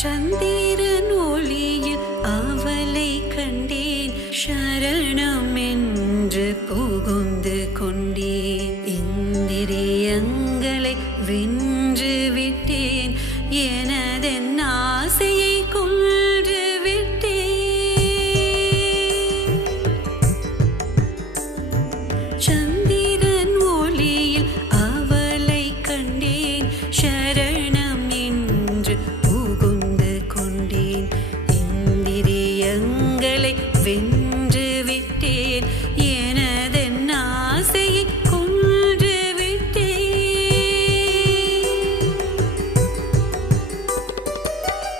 சந்திரன் ஒளியில் அவளை கண்டேன், சரணம் என்று புகுந்து கொண்டேன். இந்திரியங்களை வென்று விட்டேன், எனதென் ஆசையை கொன்று விட்டேன். சந்திரன் ஒளியில் அவளை கண்டேன், சரணம் என்று புகுந்து கொண்டேன். இந்திரியங்களை வென்று விட்டேன், எனதென் ஆசையை கொன்று விட்டேன்.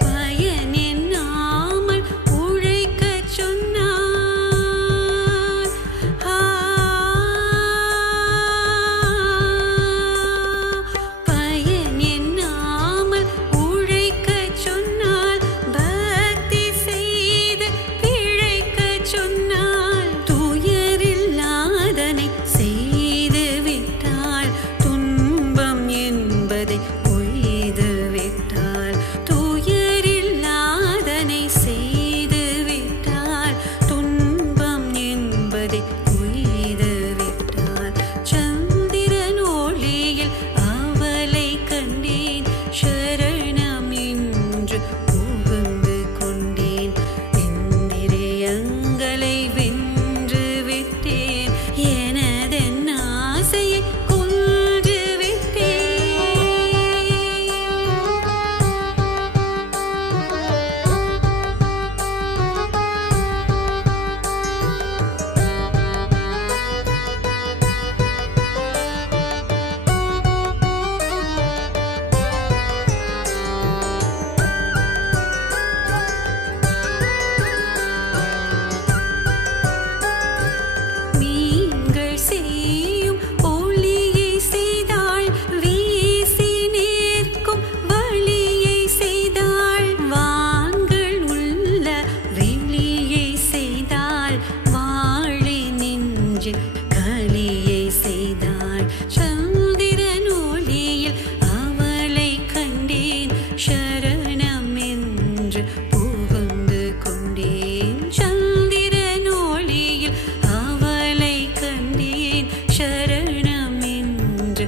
பயன் எண்ணாமல் உழைக்கச் சொன்னார், பயன் எண்ணாமல் உழைக்கச் சொன்னால், பக்தி செய்து பிழைக்கச் சொன்னால், துயரில்லாதனை செய்து விட்டாள், துன்பம் என்பதை ஒய்து விட்டாள். துயரில்லாதனை செய்து விட்டாள், துன்பம் என்பதை ஒய்து விட்டாள். சந்திரன் ஒளியில் அவளை கண்டேன், சரணம் என்று புகுந்து கொண்டேன். இந்திரியங்களை வென்று விட்டேன், எனதென் ஆசையை கொன்று விட்டேன். மீன்கள் செய்யும் ஒளியை செய்தாள், வீசி நிற்கும் வழியை செய்தாள். வான்கள் உள்ள வெளியை செய்தாள், வாழி நெஞ்சில் களியை செய்தாள். சந்திரன் ஒளியில் அவளை கண்டேன், சரணம் என்று புகுந்து கொண்டேன். சந்திரன் ஒளியில் அவளை கண்டேன், சரணம் என்று